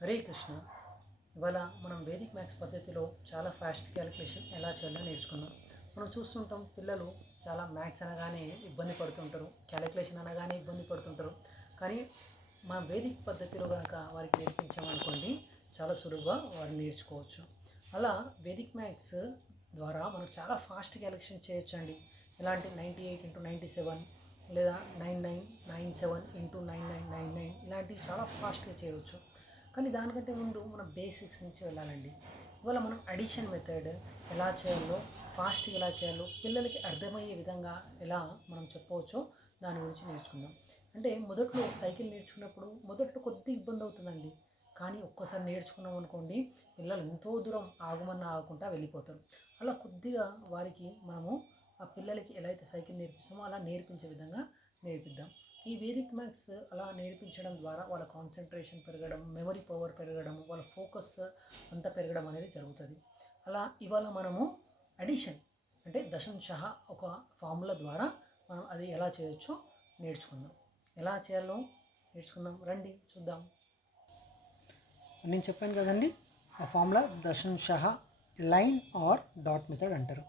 హరే కృష్ణ. ఇవాళ మనం Vedic maths పద్ధతిలో చాలా ఫాస్ట్ క్యాలిక్యులేషన్ ఎలా చేయాలో నేర్చుకున్నాం. మనం చూస్తుంటాం పిల్లలు చాలా మ్యాథ్స్ అనగానే ఇబ్బంది పడుతుంటారు, క్యాలిక్యులేషన్ అనగానే ఇబ్బంది పడుతుంటారు. కానీ మన వేదిక్ పద్ధతిలో కనుక వారికి నేర్పించామనుకోండి, చాలా సులువుగా వారు నేర్చుకోవచ్చు. అలా వేదిక్ మ్యాథ్స్ ద్వారా మనం చాలా ఫాస్ట్ క్యాలిక్యులేషన్ చేయొచ్చండి. ఎలాంటి 98 × 97 లేదా 9997 × 9999 ఇలాంటివి చాలా ఫాస్ట్గా చేయవచ్చు. కానీ దానికంటే ముందు మనం బేసిక్స్ నుంచి వెళ్ళాలండి. ఇవాళ మనం అడిషన్ మెథడ్ ఎలా చేయాలో, ఫాస్ట్గా ఎలా చేయాలో, పిల్లలకి అర్థమయ్యే విధంగా ఎలా మనం చెప్పవచ్చో దాని గురించి నేర్చుకుందాం. అంటే మొదట్లో సైకిల్ నేర్చుకున్నప్పుడు మొదట్లో కొద్దిగా ఇబ్బంది అవుతుందండి. కానీ ఒక్కసారి నేర్చుకున్నాం అనుకోండి, పిల్లలు ఎంతో దూరం ఆగమన్నా ఆగకుండా వెళ్ళిపోతారు. అలా కొద్దిగా వారికి మనము ఆ పిల్లలకి ఎలా అయితే సైకిల్ నేర్పిస్తామో అలా నేర్పించే విధంగా నేర్పిద్దాం. ఈ వేదిక్ మ్యాథ్స్ అలా నేర్పించడం ద్వారా వాళ్ళ కాన్సన్ట్రేషన్ పెరగడం, మెమరీ పవర్ పెరగడం, వాళ్ళ ఫోకస్ అంతా పెరగడం అనేది జరుగుతుంది. అలా ఇవాళ మనము అడిషన్ అంటే దశంశః ఒక ఫార్ములా ద్వారా మనం అది ఎలా చేయొచ్చో నేర్చుకుందాం. ఎలా చేయాలో నేర్చుకుందాం, రండి చూద్దాం. నేను చెప్పాను కదండి, ఆ ఫార్ములా దశంశః లైన్ ఆర్ డాట్ మెథడ్ అంటారు.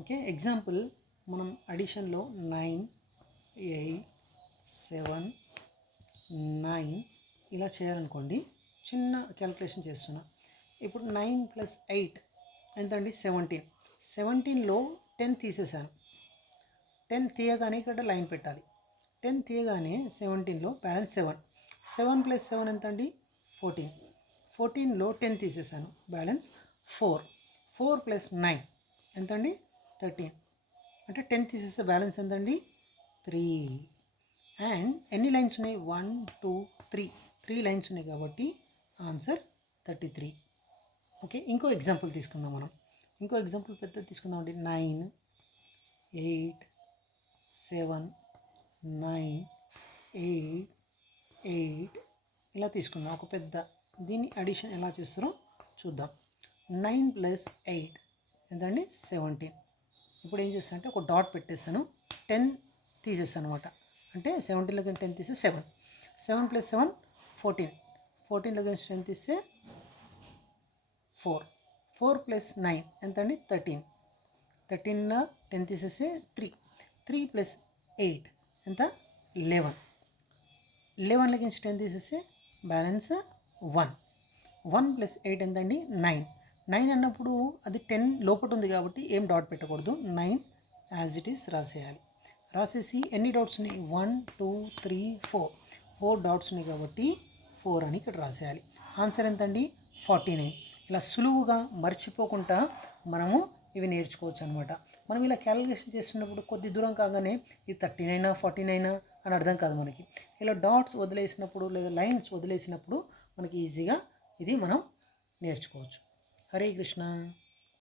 ఓకే, ఎగ్జాంపుల్ మనం అడిషన్లో 9, 8, 7, 9 ఇలా చేయాలనుకోండి. చిన్న క్యాలిక్యులేషన్ చేస్తున్నా. ఇప్పుడు 9 + 8 ఎంతండి? 17. 17లో 10 తీసేసాను. 10 తీయగానే ఇక్కడ లైన్ పెట్టాలి. 10 తీయగానే 17లో బ్యాలెన్స్ 7. 7 + 7 ఎంతండి? 14. 14లో 10 తీసేసాను, బ్యాలెన్స్ 4. 4 + 9 ఎంతండి? 13. అంటే 10 తీసేస్తే బ్యాలెన్స్ ఎంతండి? 3. అండ్ ఎన్ని లైన్స్ ఉన్నాయి? 1, 2, 3 లైన్స్ ఉన్నాయి కాబట్టి ఆన్సర్ 33. ఓకే, ఇంకో ఎగ్జాంపుల్ తీసుకుందాం మనం. ఇంకో ఎగ్జాంపుల్ పెద్దది తీసుకుందామండి. 9, 8, 7, 9, 8, 8 ఇలా తీసుకుందాం. ఒక పెద్ద దీన్ని అడిషన్ ఎలా చేస్తారో చూద్దాం. 9 + 8 ఎంతండి? 17. ఇప్పుడు ఏం చేస్తాను అంటే ఒక డాట్ పెట్టేస్తాను, 10 తీసేస్తాను అనమాట. అంటే 17లోకి 10 తీస్తే 7. 7 + 7 14. 14లోకి 10 తీస్తే 4. 4 + 9 ఎంతండి? 13. 13లో 10 తీసేస్తే 3. 3 + 8 ఎంత? 11. 11లోకి 10 తీసేస్తే బ్యాలెన్స్ 1. 1 + 8 ఎంతండి? 9. 9 అన్నప్పుడు అది 10 లోపల ఉంది కాబట్టి ఏం డాట్ పెట్టకూడదు. 9 యాజ్ ఇట్ ఈస్ రాసేయాలి. రాసేసి ఎన్ని డాట్స్ ఉన్నాయి? 1, 2, 3, 4. 4 డాట్స్ ఉన్నాయి కాబట్టి 4 అని ఇక్కడ రాసేయాలి. ఆన్సర్ ఎంతండి? 49. ఇలా సులువుగా మర్చిపోకుండా మనము ఇవి నేర్చుకోవచ్చు అనమాట. మనం ఇలా క్యాలిక్యులేషన్ చేస్తున్నప్పుడు కొద్ది దూరం కాగానే ఇది 39 49 అని అర్థం కాదు మనకి. ఇలా డాట్స్ వదిలేసినప్పుడు లేదా లైన్స్ వదిలేసినప్పుడు మనకి ఈజీగా ఇది మనం నేర్చుకోవచ్చు. హరే కృష్ణ.